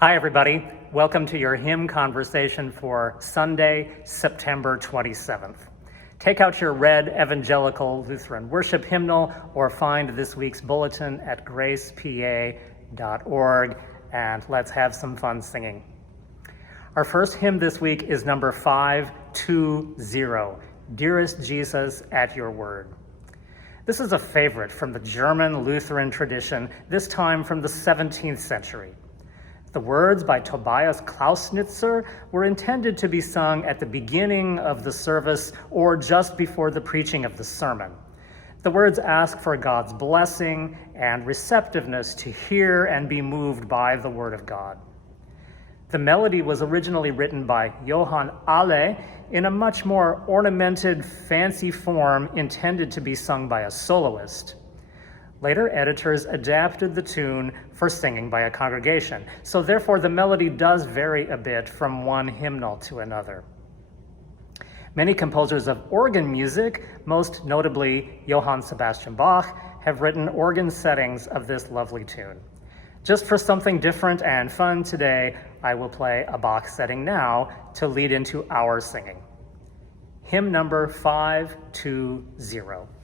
Hi, everybody. Welcome to your hymn conversation for Sunday, September 27th. Take out your red Evangelical Lutheran Worship hymnal or find this week's bulletin at gracepa.org, and let's have some fun singing. Our first hymn this week is number 520, Dearest Jesus, at Your Word. This is a favorite from the German Lutheran tradition, this time from the 17th century. The words by Tobias Klausnitzer were intended to be sung at the beginning of the service or just before the preaching of the sermon. The words ask for God's blessing and receptiveness to hear and be moved by the Word of God. The melody was originally written by Johann Alle in a much more ornamented, fancy form intended to be sung by a soloist. Later editors adapted the tune for singing by a congregation, so therefore the melody does vary a bit from one hymnal to another. Many composers of organ music, most notably Johann Sebastian Bach, have written organ settings of this lovely tune. Just for something different and fun today, I will play a Bach setting now to lead into our singing. Hymn number 520.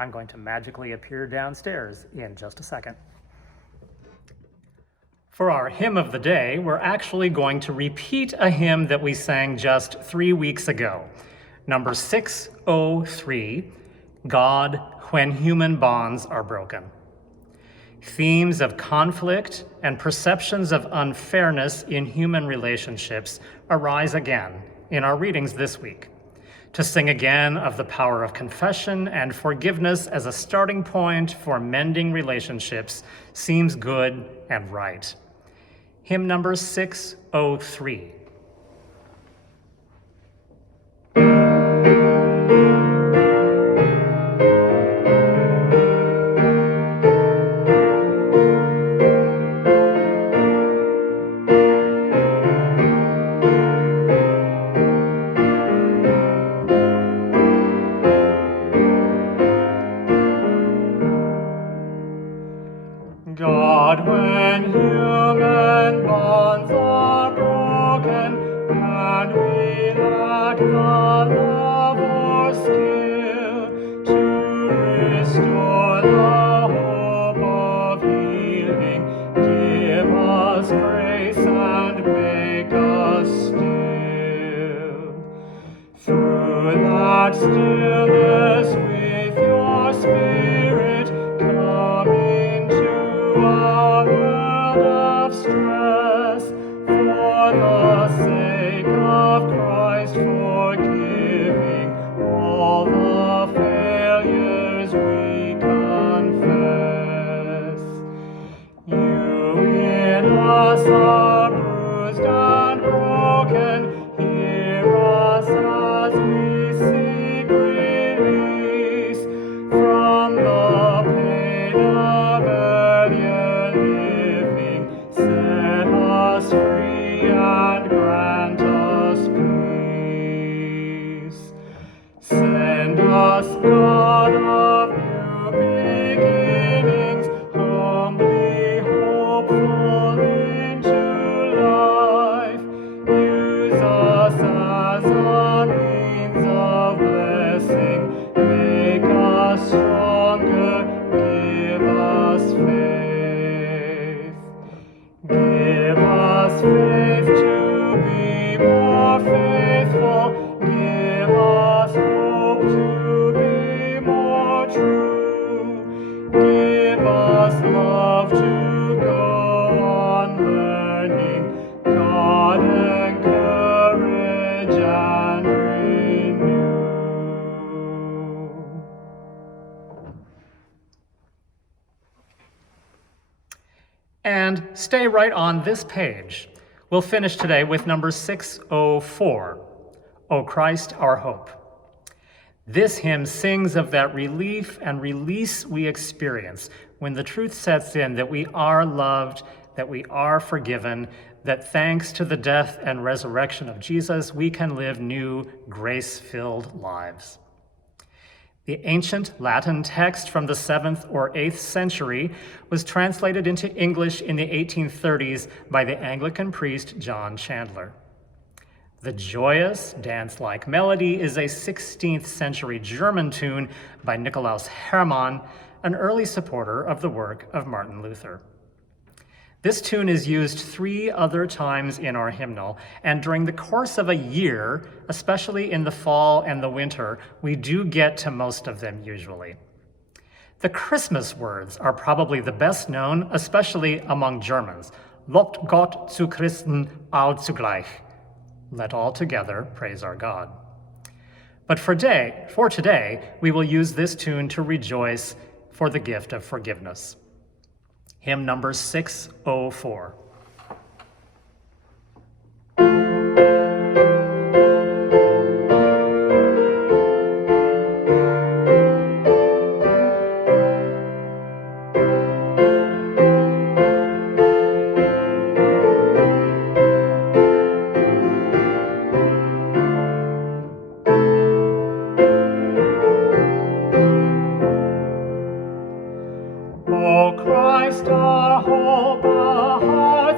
I'm going to magically appear downstairs in just a second. For our hymn of the day, we're actually going to repeat a hymn that we sang just 3 weeks ago. Number 603, God, When Human Bonds Are Broken. Themes of conflict and perceptions of unfairness in human relationships arise again in our readings this week. To sing again of the power of confession and forgiveness as a starting point for mending relationships seems good and right. Hymn number 603. God, when human bonds are broken, and we lack the love or skill to restore the hope of healing, give us grace and make us still. Through that stillness with your Spirit, come into a world of stress, for the sake of Christ forgiving all the failures we confess. You in us are bruised and broken, hear us as we seek release from the pain of earlier living. Set us free and grant us peace. Send us, God of new beginnings, humbly hopeful into life. Use us as a means of blessing. Make us stronger, give us faith. Give us faith to be more faithful. Give us hope to be more true. Give us love to go on learning. God, encourage and renew. And stay right on this page. We'll finish today with number 604, O Christ, our hope. This hymn sings of that relief and release we experience when the truth sets in that we are loved, that we are forgiven, that thanks to the death and resurrection of Jesus, we can live new, grace-filled lives. The ancient Latin text from the 7th or 8th century was translated into English in the 1830s by the Anglican priest John Chandler. The joyous, dance-like melody is a 16th century German tune by Nikolaus Hermann, an early supporter of the work of Martin Luther. This tune is used 3 other times in our hymnal, and during the course of a year, especially in the fall and the winter, we do get to most of them usually. The Christmas words are probably the best known, especially among Germans. Lobt Gott zu Christen all zugleich. Let all together praise our God. But for today, we will use this tune to rejoice for the gift of forgiveness. Hymn number 604. O Christ, our hope, our heart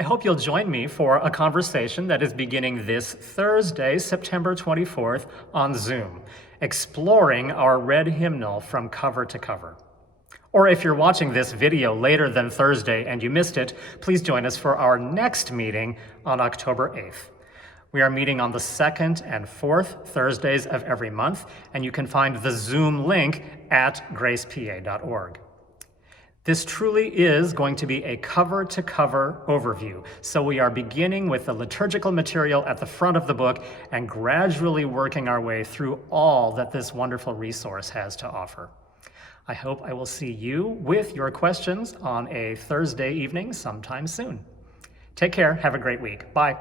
I hope you'll join me for a conversation that is beginning this Thursday, September 24th on Zoom, exploring our red hymnal from cover to cover. Or if you're watching this video later than Thursday and you missed it, please join us for our next meeting on October 8th. We are meeting on the second and fourth Thursdays of every month, and you can find the Zoom link at gracepa.org. This truly is going to be a cover-to-cover overview, so we are beginning with the liturgical material at the front of the book and gradually working our way through all that this wonderful resource has to offer. I hope I will see you with your questions on a Thursday evening sometime soon. Take care. Have a great week. Bye.